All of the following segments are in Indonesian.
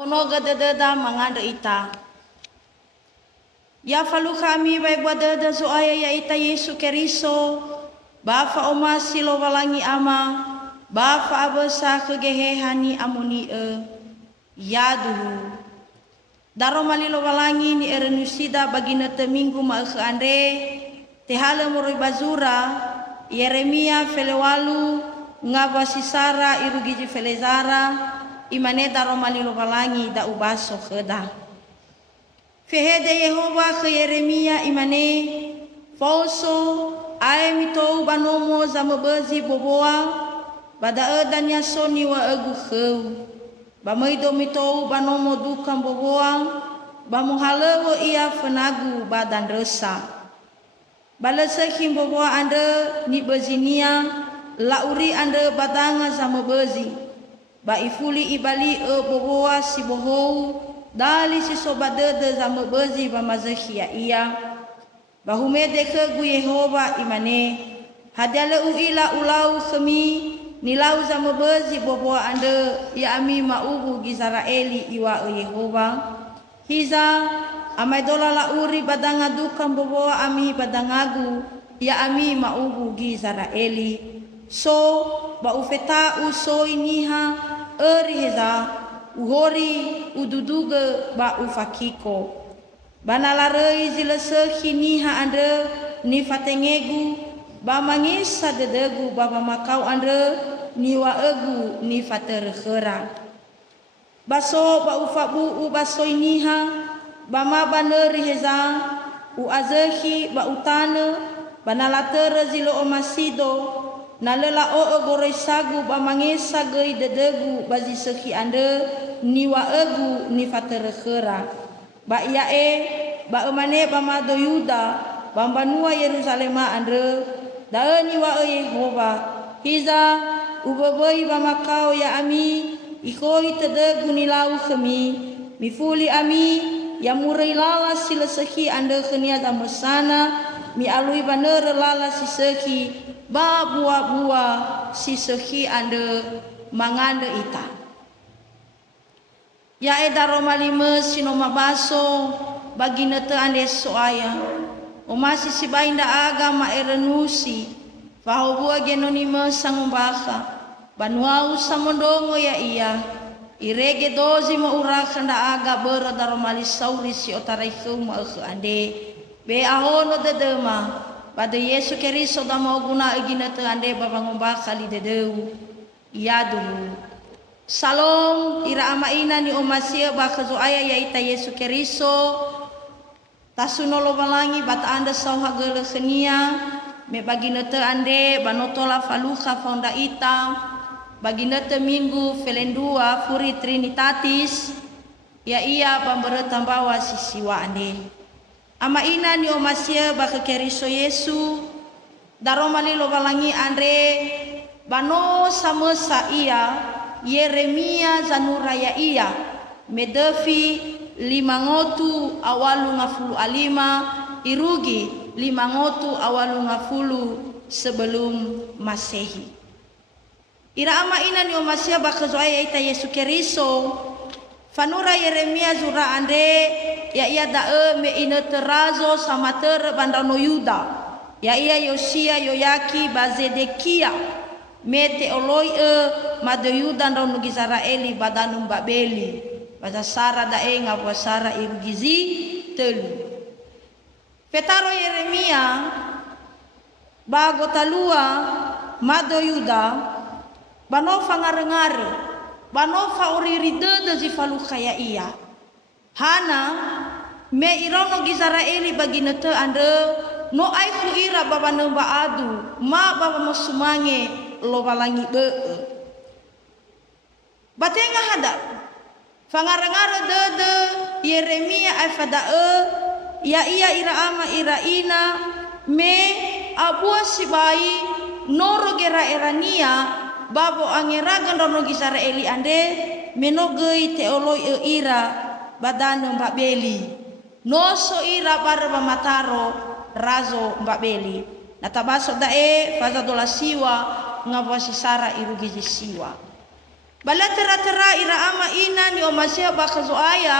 Honoga dededa mangada ita. Ya falu kami baik wadada so aya ya ita Yesu Keriso. Bafa oma silo walangi ama. Bafa abesa kegehehani amuni ya dulu. Daro malilo walangi ni erenusida bagina teminggu ma ande. Tehala moroi bazura. Yeremia felewalu. Ngava sisara irugiji felezara. Imane daro malilo walangi da ubaso kheda. Fehede Yehova ke Yeremia imane. Fauso ae mitou banomo zamebezi boboa. Bada edanya soni wa egu kheu. Bamaido mitou banomo dukam boboa. Bamuhalewo ia fenagu badan resa. Balasekhim boboa ande ni bezinia. Lauri ande badanga zamebezi. Baifuli ibali boboa si bohou. Dali si sobadede zamebezi bamazehia iya. Bahumede ke gu Yehova imane. Hadale uila ulau kemi. Nilau zamebezi boboa ande. Ya ami maubu gizaraeli iwa Yehova. Hiza amai dola lauri badanga dukam boboa ami badangagu. Ya ami maubu gizaraeli. So ba ufeta uso iniha eri heza uhori ududuge ba ufakiko banalarei zilesehi niha ande ni fatengegu ba mangisa dedegu ba makau ande ni wa egu ni faterkhera baso ba ufabu u baso iniha ba mabaneri heza u azehi ba utane banalatere zilo omasido. Nalela o goroi sagu ba mangesa gei dedegu bazi sehi ande niwa egu ni faterkhera ba iae ba emane ba mado Yuda ba banua Yerusalema ande da niwa Yehova hiza ubebei ba makau ya ami ikoi tedegu nilau khemi mifuli ami ya murai lala sila sehi ande khenia da mesana mi alui baner lala si sehi ba buah-buah si sehi ande mangande ita. Ya edaro malime sinoma baso bagi nete ande soaya. O masih si bainda agama erenusi. Fahobua genonime sangumbaka. Banuau samondongo ya iya. Irege dozi maurakan da aga bera daro mali sauri si otarai ma ande. Be ahono dedema. Pada Yesu Keriso da mau guna egina te ande babangomba kali dedeu. Iya dulu. Salom ira ama ina ni omasia bakazo aya ya ita Yesu Keriso. Tasunolo balangi bata anda sauha gele khenia. Me bagina te ande banotola faluha faunda ita. Bagina te minggu felendua furi trinitatis. Ya iya bambere tambawa sisiwa ande. Ama ina ni omasia baka Keriso Yesu daromali lo balangi andre bano samesa iya Yeremia zanuraya iya medefi 5 awalu ngafulu alima irugi 5 awalu ngafulu sebelum Masehi. Ira ama ina ni omasia baka zoaya ita Yesu Keriso fanura Yeremia zura ande ya iya dae me ine terazo sama ter bandano Yuda ya iya Yosia Yoyaki Bazedekia me teoloi mado Yuda ndau Israeli badanum Babeli baza Sara dae ngapa Sara irugizi telu petaro Yeremia bago talua mado Yuda banofa ngare-ngare banofa uriride de zifalu kaya iya hana me irono Israeli bagi nete ande no ai ku ira baba nemba adu ma baba mosumange lo balangi be batenga hada fangara-ngara de Yeremia ai fada ya iya ira ama ira ina me abua sibai noro gera erania babo angeragan rono Israeli ande menogei teoloi ira badano Mbak Beli noso ira barba mataro razo Mbak Beli natabaso dae faza dola siwa ngawasi Sara irugi siwa Bala tera-tera ira ama ina ni omasia bakazoaya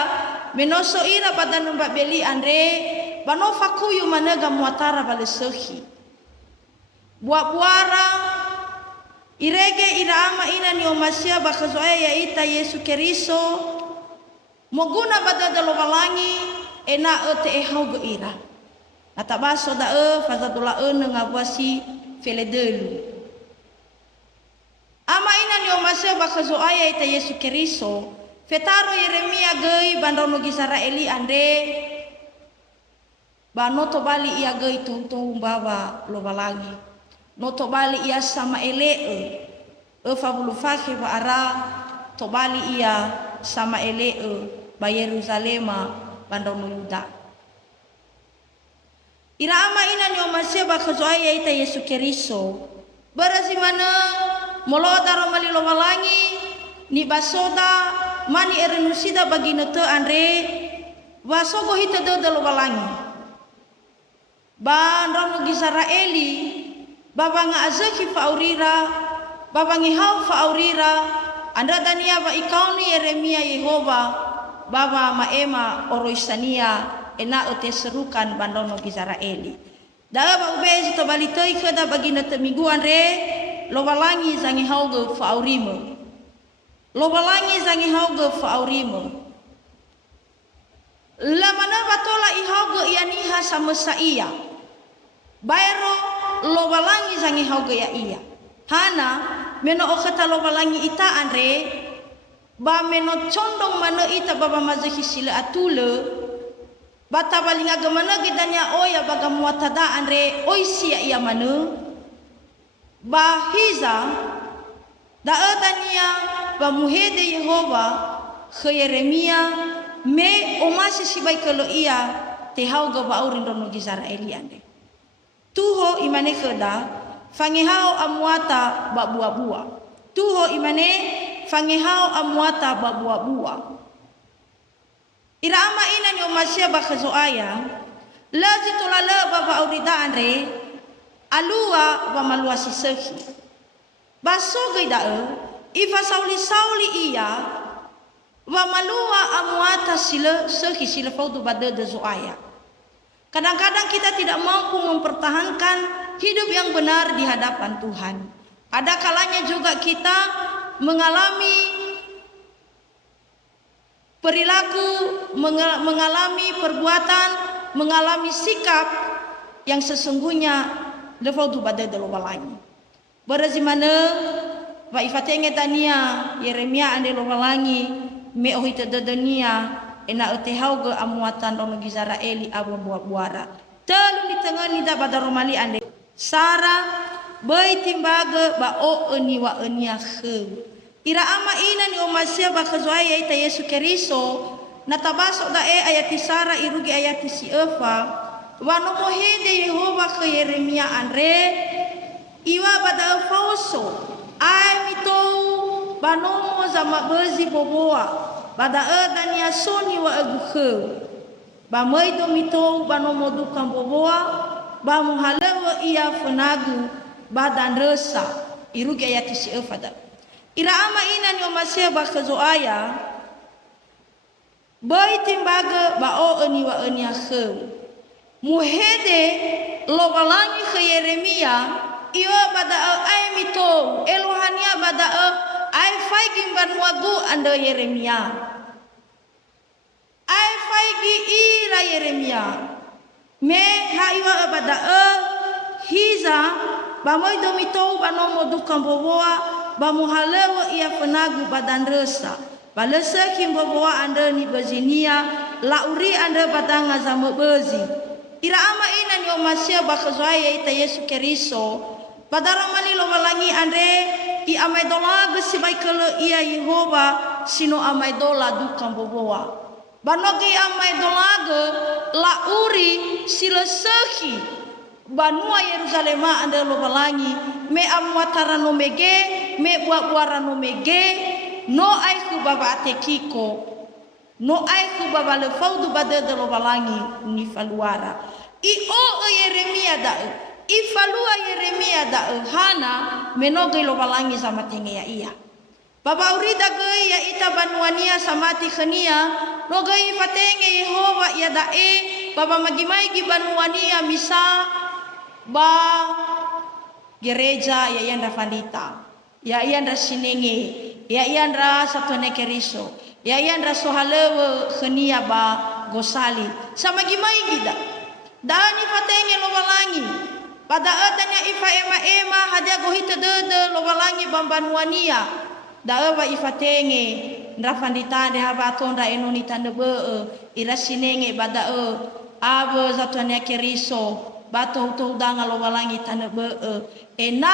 menoso ira badan mbak beli andre bano fakuyu managa muatara bale sehi. Buat-buara irege ira ama ina ni omasia bakazoaya ya ita Yesu Keriso moguna badada lo balangi ena ete ehau ge ira. Natabaso da fazadula ngabuasi feledelu. Ama ina ni omasya bakazo aya ita Yesu Keriso fetaro Yeremia gei bandau nugi Israeli ande ba noto bali ia gei tuntung baba lo balangi noto bali ia sama ele fabulu fakhi ba ara to bali ia sama ele ba Yerusalema bandau nu Yuda. Ira ama ina ni omasya bakazo aya ita Yesu Keriso berasi mana molodaro malilo walangi ni basoda mani erenusida bagi nete andre wasogo hita dodalo walangi ba ndrono Israeli baba nga azaki faurira baba ngi hau faurira anda dania ba ikauni Yeremia Yehova baba maema oroisania ena ote serukan bandono Israeli da ba ubezi to balitoi kada bagi nete minggu andre lo balangi zangi hauge faurimo lo balangi zangi hauge faurimo la mana batola i hauge ianiha sama saia bayro lo balangi zangi hauge ya iya hana meno okata lo balangi ita andre ba meno condong mana ita baba mazahi sila atule bata balinga gemana gidanya oya baga muatada andre oisia iya mana bahiza daadania bamuhede Yehova ke Yeremia me omasi sibai kalau ia tehau ga baurin dono Israeli ande tuho imane keda fangehao amuata babua-bua tuho imane fangehao amuata babua-bua ira ama ina ni omasia bakazoaya lazi tolala baba aurida andre alua wa malua sisehi baso gaida ifa sauli iya wa malua amuata sila sehi sila faudu badada zoaya. Kadang-kadang kita tidak mampu mempertahankan hidup yang benar di hadapan Tuhan. Ada kalanya juga kita mengalami perilaku, mengalami perbuatan, mengalami sikap yang sesungguhnya level tu pada dalam walangi. Berazimana wa ifatenge tania Yeremia ande lo walangi me ohita dadania ena otehau ge amuatan rono Israeli abu buara. Telu di tengah ni da pada romali ande Sara bai timbaga ba o eni wa enia khe. Ira ama ina ni omasia ba khazwaya ita Yesu Keriso natabaso da ayati Sara irugi ayati si Eva wano mohede Yehova ke Yeremia andre iwa bada fauso ai mitou banomo zama bezi boboa bada dan yasoni wa agukhe ba moido mitou banomo dukan boboa ba muhalewa ia fenagu badan resa irugi ayati si Eva da ira ama ina ni omasia ba kezoaya bai timbaga ba o eni wa eni akhe muhede lo balangi ke Yeremia iwa bada ai mito elohania bada ai faigi banwagu anda Yeremia ai faigi ira Yeremia me ha iwa bada hiza bamoy domito banomo dukan boboa bamuhalewa ia penagu badan resa balesa kim boboa anda ni bazinia lauri anda badanga zama bezi ira ama ina ni omasia bakazwaya ita Yesu Keriso badara mali lo walangi andre i amai dola gesibai kele ia Yehova sino amai dola dukan boboa banogi amai dola ge lauri sila sehi banua Yerusalema anda lo walangi me amwatara no mege me buat-buara no mege no aiku baba atekiko no aiku baba le faudu badada lo walangi ni faluara i o Yeremia da i falua Yeremia da hana menoge lo walangi sama tenge ya iya Baba urida gei ya ita banuania samati khania rogai fatenge Yehova ya dae baba magimai gi banuania misa ba gereja ya yanda falita ya yanda sinenge ya yanda satone keriso ya yanda sohalewe khania ba gosali sama gimai gida dani fatenge lo balangi pada adanya ifa ema haja gohita de lo balangi bambanuania daewa ifatenge ndafanditande habatonda enoni tande be ira sinenge bada abo zatone keriso bato to danga lo walangi tande be ena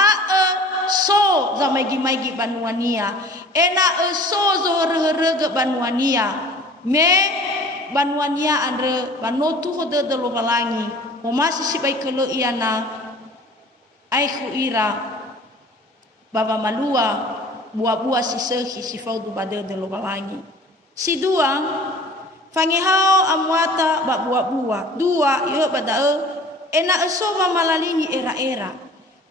so za magi banuania ena so zo rege banuania me banuania andre banotu hode de lo walangi o masih sibai kelo iana ai khu ira baba malua buah-buah si sehi si faudu badel de lo balangi si dua fangihao amwata ba buah-buah dua yo badae ena esoba malalini era-era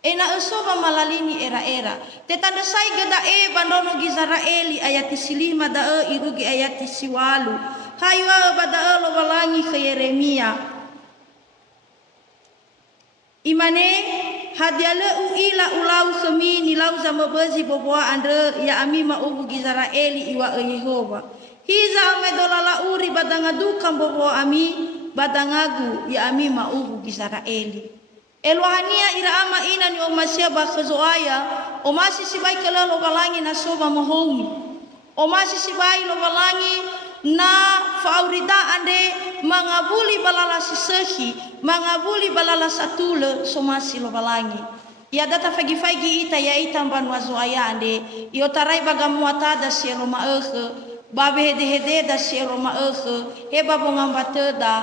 ena esoba malalini era-era tetanda sai gadae bandono gizaraeli ayati silima dae irugi ayati siwalu haywa badae lo balangi ke Yeremia imane hadiale uila ulau kemi nilau zama bezi boboa andre ya amima ubu gizaraeli iwa Yehova hiza amedola lauri badanga dukam boboa ami badangagu ya amima ubu gizaraeli elwahania ira ama ina ni omasia bakhazoaya omasi sibai kelalo balangi na soba mohomi omasi sibai lo balangi na faurida ande mangabuli balala sisehi mangabuli balala satule somasi lo balangi ya data fagi ita ya ita banwa zoaya ande yo tarai bagamuata da sielo maege babe hede da sielo maege he babo ngambateda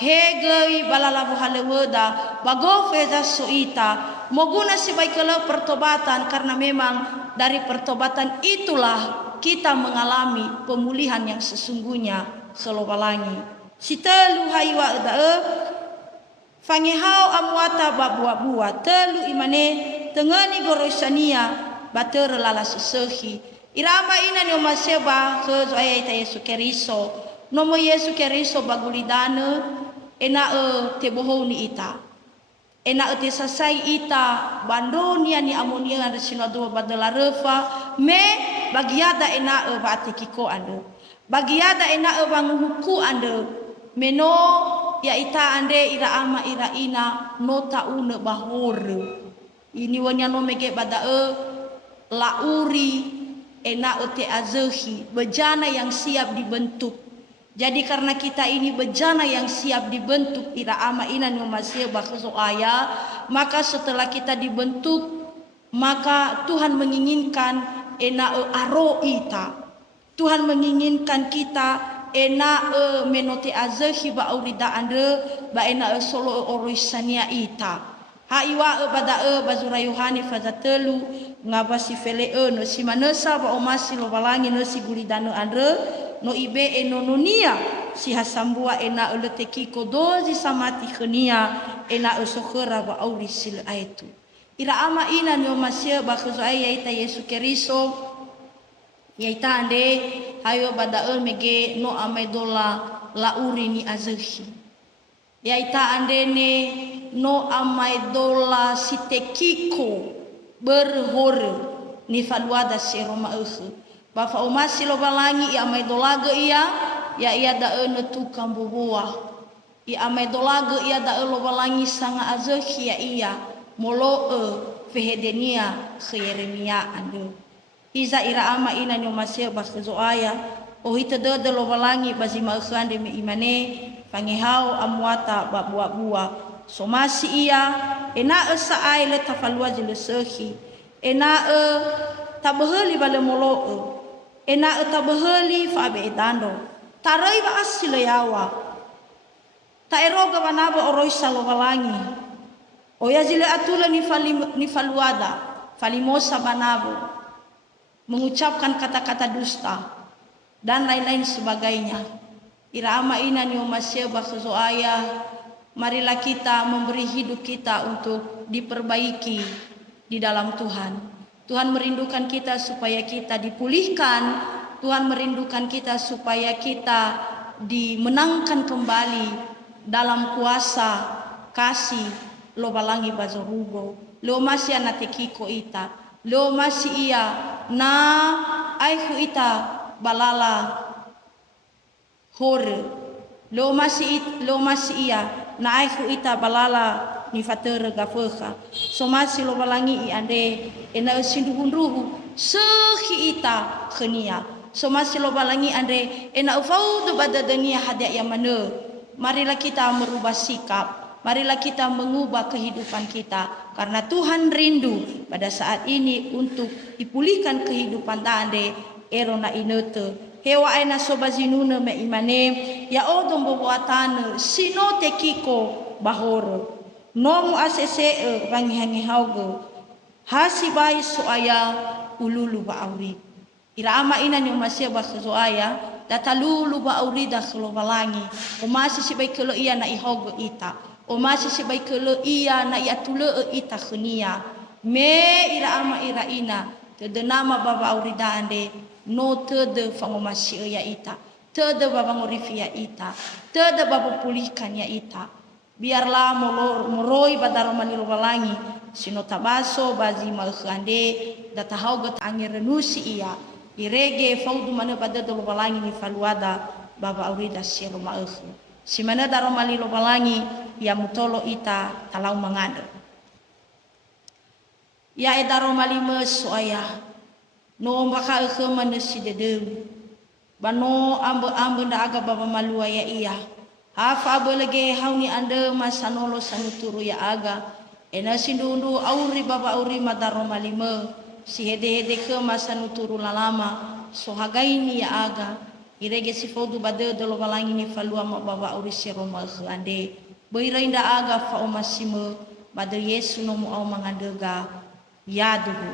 hegei balala buhaleweda bagofeza soita moguna sibai kala pertobatan karena memang dari pertobatan itulah kita mengalami pemulihan yang sesungguhnya selobalangi sitelu haywa dae fangihau amwata babua-bua telu imane tengani gorosania bater lala sesehi irama ina ni omaseba ke ayata Yesu Keriso nomo Yesu Keriso bagulidane ena teboho ni ita ena te sasai ita bandonia ni amonia ada sinado badala refa me bagiada ena baati kiko ande bagiada ena banguhuku ande meno ya ita ande ira ama ira ina nota une bahore ini wanya no mege bada lauri ena te azehi bejana yang siap dibentuk. Jadi karena kita ini bejana yang siap dibentuk ira ama ina no masih bakso aya maka setelah kita dibentuk maka Tuhan menginginkan ena aro ita Tuhan menginginkan kita ena menote azehi ba aurida ande ba ena solo orosania ita haiwa bada bazura Yohane fazatelu ngabasi fele no simanesa ba omasi lo balangi no sigulidano ande no ibe enononia si hasambua ena uleteki kodozi samati khenia ena usokhera ba aurisil aitu ira ama ina no masya ba khuzo ayata Yesu Keriso yaita ande hayo bada mege no amaidola lauri ni azehi yaita ande ne no amaidola sitekiko berhore ni falwada seroma bafa umasi lo balangi ya amai dolaga iya ya iya da tukang bubuah ya amai dolaga iya da lo balangi sanga azehi ya iya molo fehedenia Yeremia ande iza ira ama ina ni umasi baszo aya o hita de lo balangi bazima khande me imane pangehau amwata babua somasi iya ena esa ai le tafalwa jele sehi ena tabaheli bale molo ena tabaheli fabe dando tarai ba asile yawa ta eroga banaba oroisa lo balangi o yazile atula ni faluada falimosa banabo mengucapkan kata-kata dusta dan lain-lain sebagainya irama ina ni umasya bakso ayah marilah kita memberi hidup kita untuk diperbaiki di dalam Tuhan. Tuhan merindukan kita supaya kita dipulihkan. Tuhan merindukan kita supaya kita dimenangkan kembali dalam kuasa kasih lo balangi bazorugo. Lo masih anak kiko ita. Lo masih ia na aihu ita balala hore. Lo masih ia na aihu ita balala ni fatere gafeha. So masih lo balangi i ande ena sinduhunruhu sehi ita khenia. So masih lo balangi ande ena ufau do badadania hadia yang mana. Marilah kita merubah sikap. Marilah kita mengubah kehidupan kita. Karena Tuhan rindu pada saat ini untuk dipulihkan kehidupan ande erona inete. Hewa aina sobazinuna me imane ya odom bobuatane sino tekiko bahoro. Nomu asese rangi haugo. Hasibai soaya ululu baauri. Irama ina ni umasia basoaya datalulu baauri da balangi. Umasi sibai kelo iya na ihogo ita. Umasi sibai kelo iya na iatule ita khenia. Me irama ira ina tede nama baba auri da ande no tede fangomasi ya ita. Tede baba ngorifi ya ita. Tede baba pulihkan ya ita. Biarlah moroi badaro manilo balangi sino tabaso bazi malkhande datahau got angin renusi iya irege faudu mana pada do balangi ni faluada baba aurida siro maekhu si mana daro manilo balangi ya mutolo ita talau mangado ya edaro malime soaya no mbaka ekhe manesi dedem bano ambe nda aga baba malua ya iya hafa bolege hauni ande masanolo sanuturu ya aga ena sindundu auri baba auri madaro malime si hede ke masanuturu lalama so hagaini ya aga irege si fodu bade dolo balangi ni falua ma baba auri siroma ande beirainda aga fa omasime bade yesu no mu au mangandega yaduhu